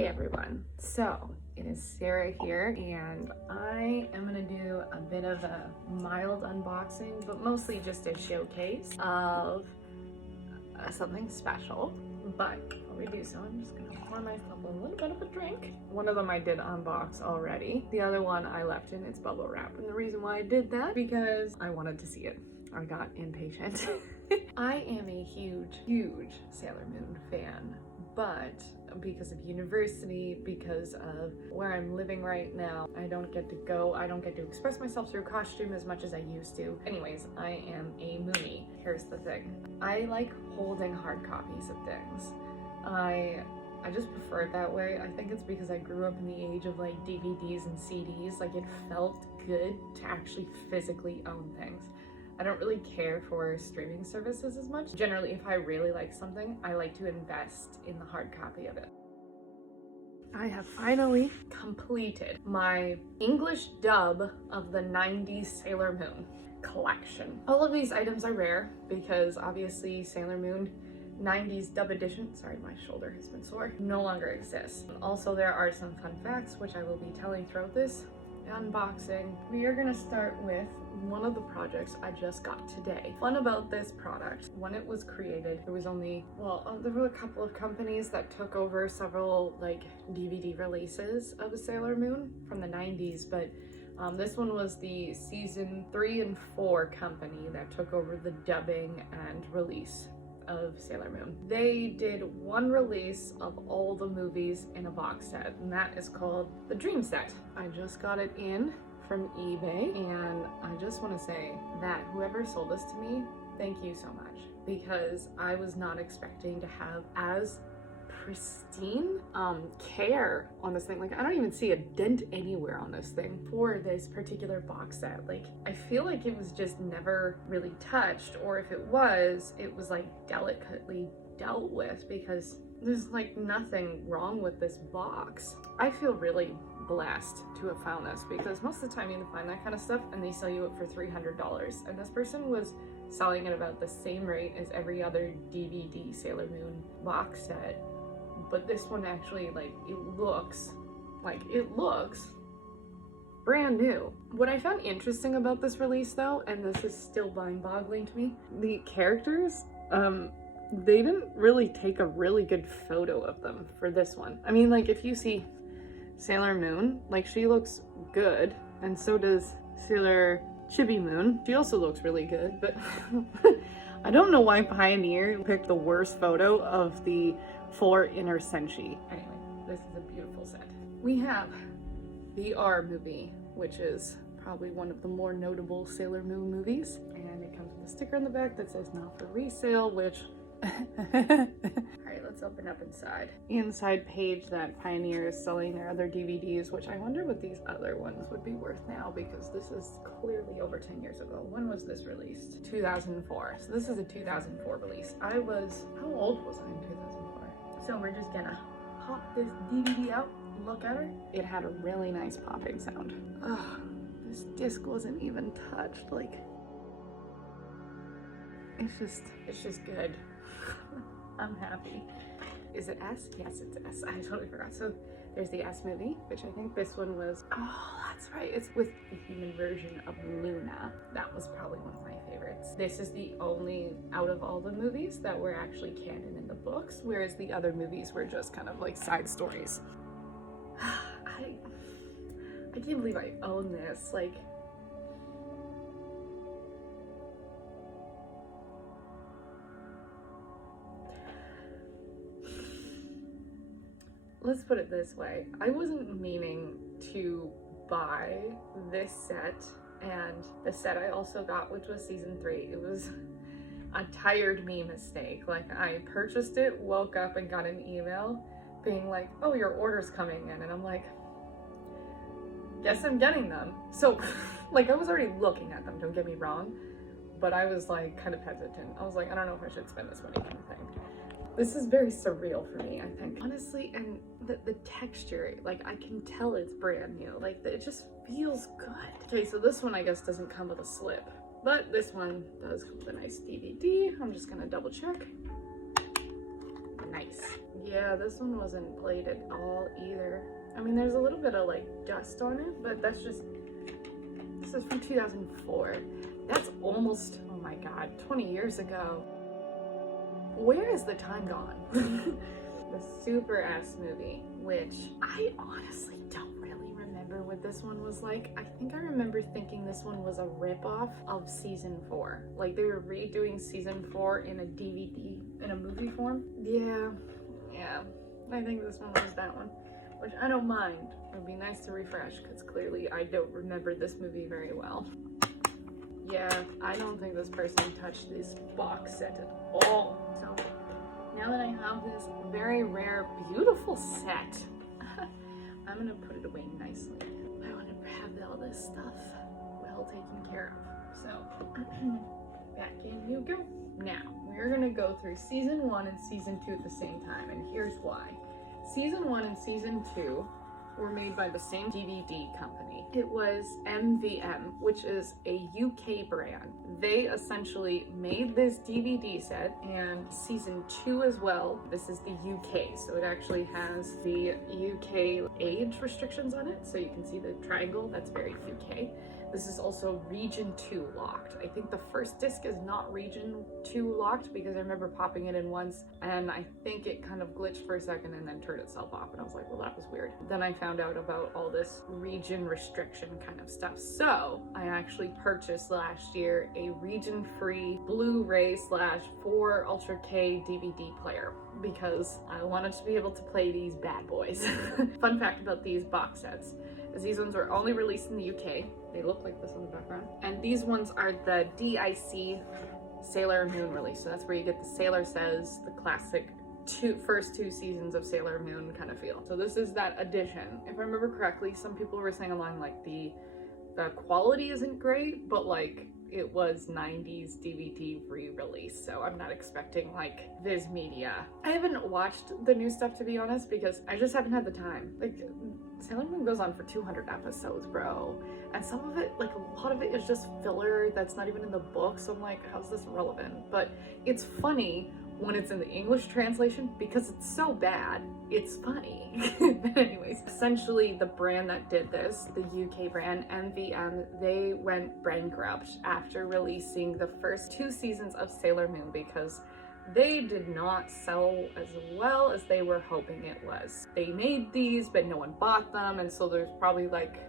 Hey everyone, so it is Sarah here and I am going to do a bit of a mild unboxing, but mostly just a showcase of something special. But before we do so, I'm just going to pour myself a little bit of a drink. One of them I did unbox already. The other one I left in its bubble wrap, and the reason why I did that because I wanted to see it. I got impatient. I am a huge Sailor Moon fan, but because of university, because of where I'm living right now, I don't get to express myself through costume as much as I used to. Anyways, I am a Moonie. Here's the thing. I like holding hard copies of things. I just prefer it that way. I think it's because I grew up in the age of like DVDs and CDs. Like, it felt good to actually physically own things. I don't really care for streaming services as much. Generally, if I really like something, I like to invest in the hard copy of it. I have finally completed my English dub of the 90s Sailor Moon collection. All of these items are rare because obviously Sailor Moon 90s dub edition, sorry, my shoulder has been sore, no longer exists. Also, there are some fun facts which I will be telling throughout this unboxing. We are gonna start with one of the projects I just got today. Fun about this product, when it was created, there was only, there were a couple of companies that took over several like DVD releases of Sailor Moon from the 90s, but this one was the season 3 and 4 company that took over the dubbing and release of Sailor Moon. They did one release of all the movies in a box set, and that is called the Dream Set. I just got it in from eBay, and I just want to say that whoever sold this to me, thank you so much, because I was not expecting to have as pristine care on this thing. Like, I don't even see a dent anywhere on this thing for this particular box set. Like, I feel like it was just never really touched, or if it was like delicately dealt with, because there's like nothing wrong with this box. I feel really blessed to have found this, because most of the time you can find that kind of stuff and they sell you it for $300, and this person was selling it about the same rate as every other DVD Sailor Moon box set. But this one actually, like, it looks brand new. What I found interesting about this release though, and this is still mind-boggling to me, the characters, they didn't really take a really good photo of them for this one. I mean, like, if you see Sailor Moon, like, she looks good, and so does Sailor Chibi Moon. She also looks really good, but I don't know why Pioneer picked the worst photo of the 4 inner senshi. Anyway, this is a beautiful set. We have the R movie, which is probably one of the more notable Sailor Moon movies, and it comes with a sticker on the back that says "not for resale," which Alright, let's open up inside. Inside page that Pioneer is selling their other DVDs, which I wonder what these other ones would be worth now, because this is clearly over 10 years ago. When was this released? 2004. So this is a 2004 release. How old was I in 2004? So we're just gonna pop this DVD out, look at her. It had a really nice popping sound. Ugh, this disc wasn't even touched. Like, it's just good. I'm happy. Is it S? Yes, it's S. I totally forgot. So there's the S movie, which I think this one was, oh, that's right. It's with the human version of Luna. That was probably one of my favorites. This is the only out of all the movies that were actually canon in the books, whereas the other movies were just kind of like side stories. I can't believe I own this. Like, let's put it this way. I wasn't meaning to buy this set and the set I also got, which was season 3. It was a tired me mistake. Like, I purchased it, woke up and got an email being like, oh, your order's coming in. And I'm like, guess I'm getting them. So like, I was already looking at them, don't get me wrong, but I was like kind of hesitant. I was like, I don't know if I should spend this money, kind of thing. This is very surreal for me, I think. Honestly, and the texture, like, I can tell it's brand new. Like, it just feels good. Okay, so this one I guess doesn't come with a slip, but this one does come with a nice DVD. I'm just gonna double check. Nice. Yeah, this one wasn't played at all either. I mean, there's a little bit of like dust on it, but that's just, this is from 2004. That's almost, oh my God, 20 years ago. Where is the time gone? The Super S movie, which I honestly don't really remember what this one was like. I think I remember thinking this one was a ripoff of season 4. Like they were redoing season 4 in a DVD, in a movie form. Yeah, I think this one was that one, which I don't mind. It would be nice to refresh because clearly I don't remember this movie very well. Yeah, I don't think this person touched this box set at all. So now that I have this very rare, beautiful set, I'm gonna put it away nicely. I want to have all this stuff well taken care of. So back in you go. Now we're gonna go through season 1 and season 2 at the same time, and here's why. Season 1 and season 2 were made by the same DVD company. It was MVM, which is a UK brand. They essentially made this DVD set, and season 2 as well. This is the UK, so it actually has the UK age restrictions on it. So you can see the triangle, that's very UK. This is also region 2 locked. I think the first disc is not region 2 locked because I remember popping it in once and I think it kind of glitched for a second and then turned itself off, and I was like, well, that was weird. Then I found out about all this region restriction kind of stuff. So I actually purchased last year a region-free Blu-ray / 4 Ultra K DVD player because I wanted to be able to play these bad boys. Fun fact about these box sets is these ones were only released in the UK. They look like this on the background. And these ones are the DIC Sailor Moon release. So that's where you get the Sailor Says, the classic first two seasons of Sailor Moon kind of feel. So this is that edition. If I remember correctly, some people were saying online like the quality isn't great, but like it was 90s DVD re-release, so I'm not expecting like Viz Media. I haven't watched the new stuff, to be honest, because I just haven't had the time. Like Sailor Moon goes on for 200 episodes, bro. And some of it, like a lot of it is just filler that's not even in the book, so I'm like, how's this relevant? But it's funny when it's in the English translation because it's so bad, it's funny. But anyways, essentially the brand that did this, the UK brand, MVM, they went bankrupt after releasing the first 2 seasons of Sailor Moon because they did not sell as well as they were hoping it was. They made these, but no one bought them, and so there's probably like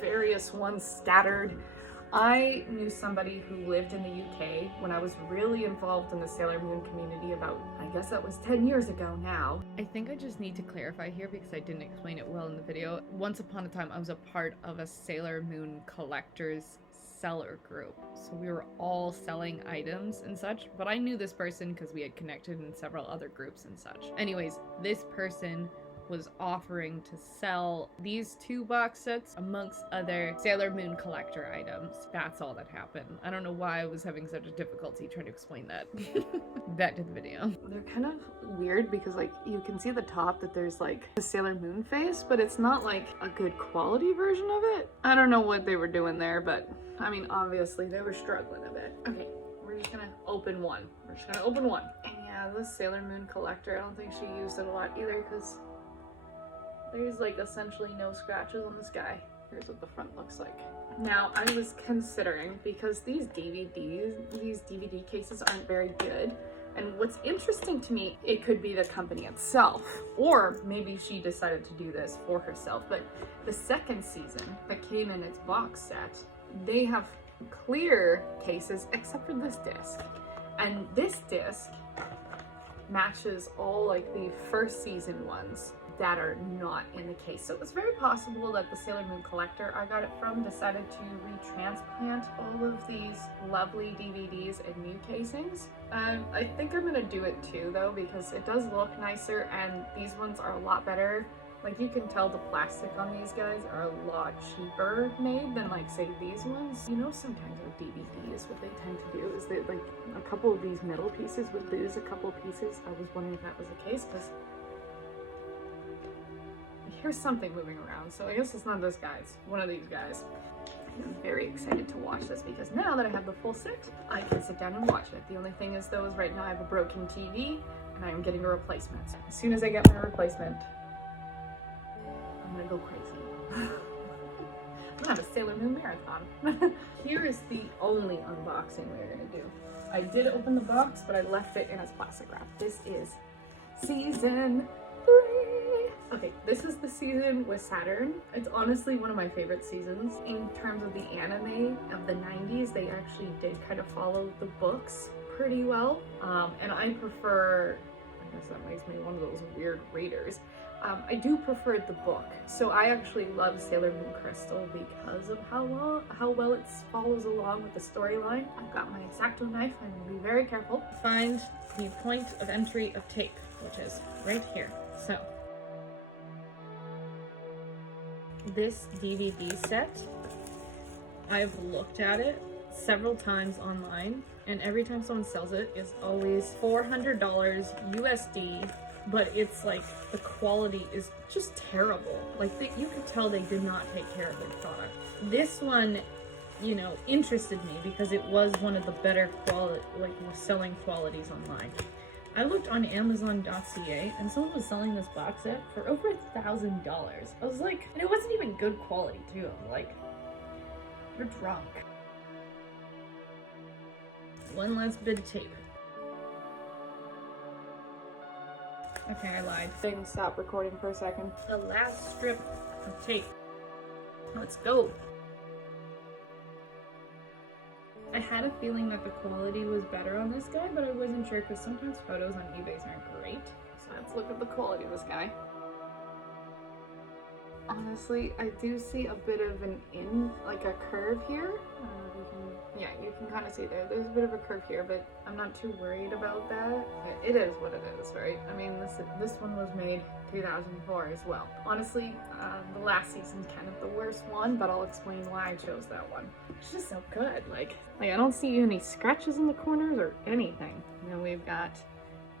various ones scattered. I knew somebody who lived in the UK when I was really involved in the Sailor Moon community about, I guess that was 10 years ago now. I think I just need to clarify here because I didn't explain it well in the video. Once upon a time, I was a part of a Sailor Moon collectors seller group. So we were all selling items and such, but I knew this person because we had connected in several other groups and such. Anyways, this person was offering to sell these 2 box sets amongst other Sailor Moon collector items. That's all that happened. I don't know why I was having such a difficulty trying to explain that. Back to the video. They're kind of weird because like you can see the top that there's like a Sailor Moon face, but it's not like a good quality version of it. I don't know what they were doing there, but I mean, obviously they were struggling a bit. Okay, we're just gonna open one. And yeah, this Sailor Moon collector, I don't think she used it a lot either because there's like essentially no scratches on this guy. Here's what the front looks like. Now, I was considering, because these DVD cases aren't very good, and what's interesting to me, it could be the company itself, or maybe she decided to do this for herself, but the second season that came in its box set, they have clear cases except for this disc. And this disc matches all like the first season ones that are not in the case. So it's very possible that the Sailor Moon collector I got it from decided to retransplant all of these lovely DVDs in new casings. I think I'm gonna do it too though, because it does look nicer and these ones are a lot better. Like you can tell the plastic on these guys are a lot cheaper made than like say these ones. You know, sometimes with DVDs what they tend to do is that like a couple of these middle pieces would lose a couple pieces. I was wondering if that was the case because here's something moving around, so I guess it's not this guy, it's one of these guys. I'm very excited to watch this because now that I have the full set, I can sit down and watch it. The only thing is though is right now I have a broken TV and I am getting a replacement. As soon as I get my replacement, I'm gonna go crazy. I'm gonna have a Sailor Moon marathon. Here is the only unboxing we're gonna do. I did open the box, but I left it in its plastic wrap. This is season 3. Okay, this is the season with Saturn. It's honestly one of my favorite seasons. In terms of the anime of the 90s, they actually did kind of follow the books pretty well. And I prefer, I guess that makes me one of those weird readers. I do prefer the book. So I actually love Sailor Moon Crystal because of how well it follows along with the storyline. I've got my X-Acto knife. I'm gonna be very careful. Find the point of entry of tape, which is right here. So this DVD set, I've looked at it several times online, and every time someone sells it, it's always $400 USD, but it's like the quality is just terrible. Like you could tell they did not take care of their product. This one, you know, interested me because it was one of the better quality, like selling qualities online. I looked on Amazon.ca and someone was selling this box set for over $1,000. I was like, and it wasn't even good quality too. I'm like, you're drunk. One last bit of tape. Okay, I lied. Didn't stop recording for a second. The last strip of tape. Let's go. I had a feeling that the quality was better on this guy, but I wasn't sure because sometimes photos on eBay aren't great. So let's look at the quality of this guy. Honestly, I do see a bit of like a curve here. Yeah, you can kind of see there's a bit of a curve here, but I'm not too worried about that. It is what it is, right? I mean, this one was made 2004 as well. Honestly, the last season's kind of the worst one, but I'll explain why I chose that one. It's just so good. Like I don't see any scratches in the corners or anything. And then we've got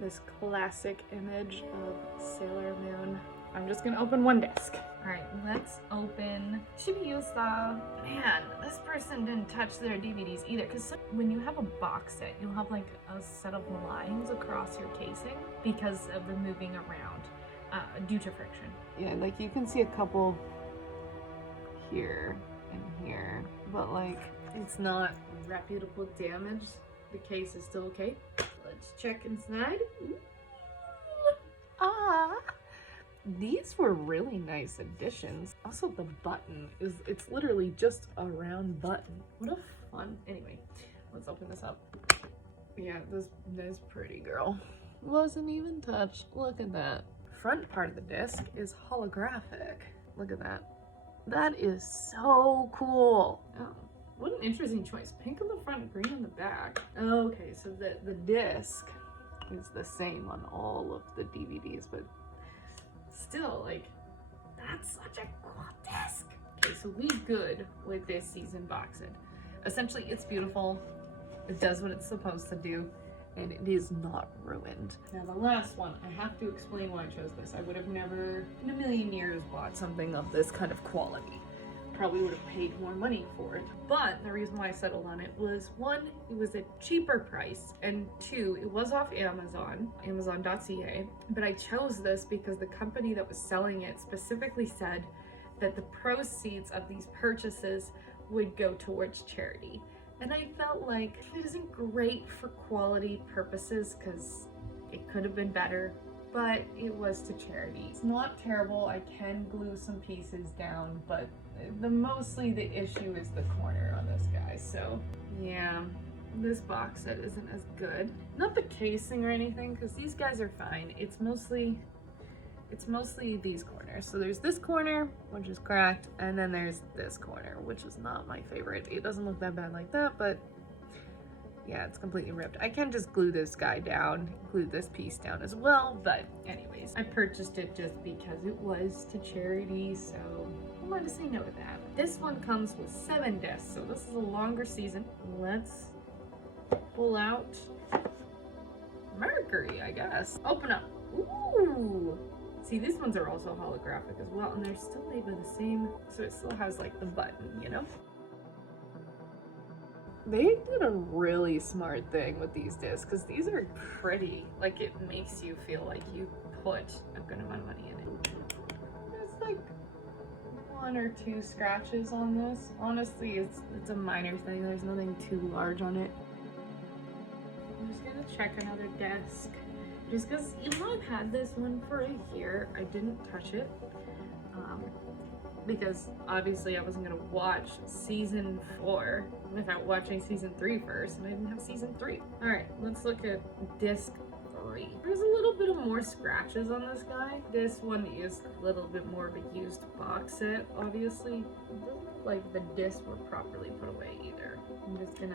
this classic image of Sailor Moon. I'm just gonna open one disc. All right, let's open Chibiusa. Man, this person didn't touch their DVDs either, because when you have a box set, you'll have like a set of lines across your casing because of the moving around due to friction. Yeah, like you can see a couple here and here, but like it's not reputable damage. The case is still okay. Let's check inside. Ooh. Ah! These were really nice additions. Also, the button it's literally just a round button. What a fun, anyway, let's open this up. Yeah, this pretty girl wasn't even touched. Look at that. Front part of the disc is holographic. Look at that. That is so cool. Oh, what an interesting choice. Pink on the front, green on the back. Okay, so the disc is the same on all of the DVDs, but still, like, that's such a cool disc. Okay, so we good with this season box set. Essentially, it's beautiful. It does what it's supposed to do, and it is not ruined. Now, the last one, I have to explain why I chose this. I would have never in a million years bought something of this kind of quality. Probably would have paid more money for it. But the reason why I settled on it was, one, it was a cheaper price, and two, it was off Amazon, Amazon.ca. But I chose this because the company that was selling it specifically said that the proceeds of these purchases would go towards charity. And I felt like it isn't great for quality purposes because it could have been better, but it was to charity. It's not terrible. I can glue some pieces down, but mostly the issue is the corner on this guy. So yeah, this box set isn't as good. Not the casing or anything, because these guys are fine. It's mostly these corners. So there's this corner, which is cracked, and then there's this corner, which is not my favorite. It doesn't look that bad like that, but yeah, it's completely ripped. I can just glue this guy down, glue this piece down as well, but anyways, I purchased it just because it was to charity, so I'm going to say no to that. This one comes with 7 discs, so this is a longer season. Let's pull out Mercury, I guess. Open up. Ooh! See, these ones are also holographic as well, and they're still made by the same, so it still has like the button, you know? They did a really smart thing with these discs because these are pretty. Like, it makes you feel like you put a good amount of money in it. There's like 1 or 2 scratches on this. Honestly, it's a minor thing. There's nothing too large on it. I'm just gonna check another desk. Just because, even though I've had this one for a year, I didn't touch it. Because obviously I wasn't gonna watch season 4 without watching season 3 first, and I didn't have season 3. All right, let's look at disc 3. There's a little bit of more scratches on this guy. This one is a little bit more of a used box set, obviously. It doesn't look like the discs were properly put away either. I'm just gonna,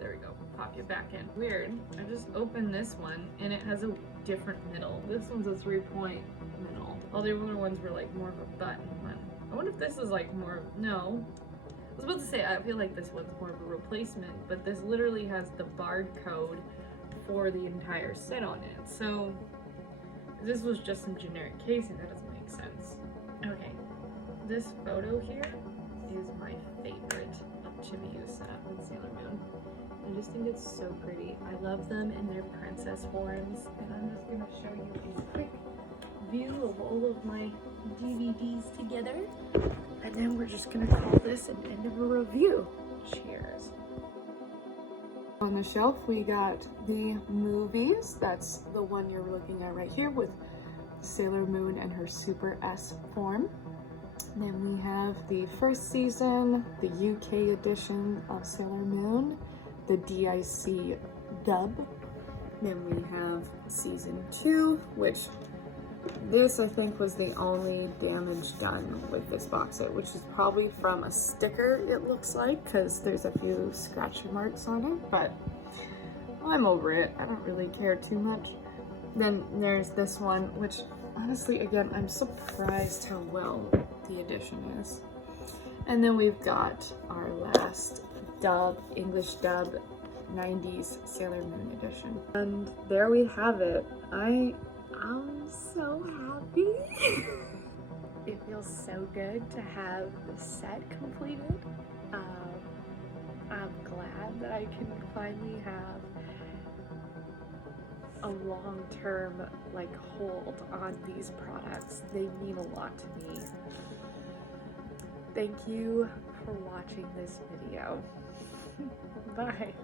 there we go, pop you back in. Weird, I just opened this one and it has a different middle. This one's a 3-point middle. All the other ones were like more of a button one. I wonder if this is like more, no. I was about to say, I feel like this one's more of a replacement, but this literally has the barcode for the entire set on it. So if this was just some generic casing, that doesn't make sense. Okay, this photo here is my favorite of Chibiusa and Sailor Moon. I just think it's so pretty. I love them in their princess forms, and I'm just gonna show you a quick view of all of my DVDs together, and then we're just gonna call this an end of a review. Cheers. On the shelf we got the movies. That's the one you're looking at right here with Sailor Moon and her Super S form. Then we have the first season, the UK edition of Sailor Moon, the DIC dub. Then we have season 2, which this I think was the only damage done with this box set, which is probably from a sticker, it looks like, because there's a few scratch marks on it, but I'm over it. I don't really care too much. Then there's this one, which honestly, again, I'm surprised how well the edition is. And then we've got our last dub, English dub, 90s Sailor Moon edition. And there we have it. I'm so happy. It feels so good to have the set completed. I'm glad that I can finally have a long-term hold on these products. They mean a lot to me. Thank you for watching this video. Bye.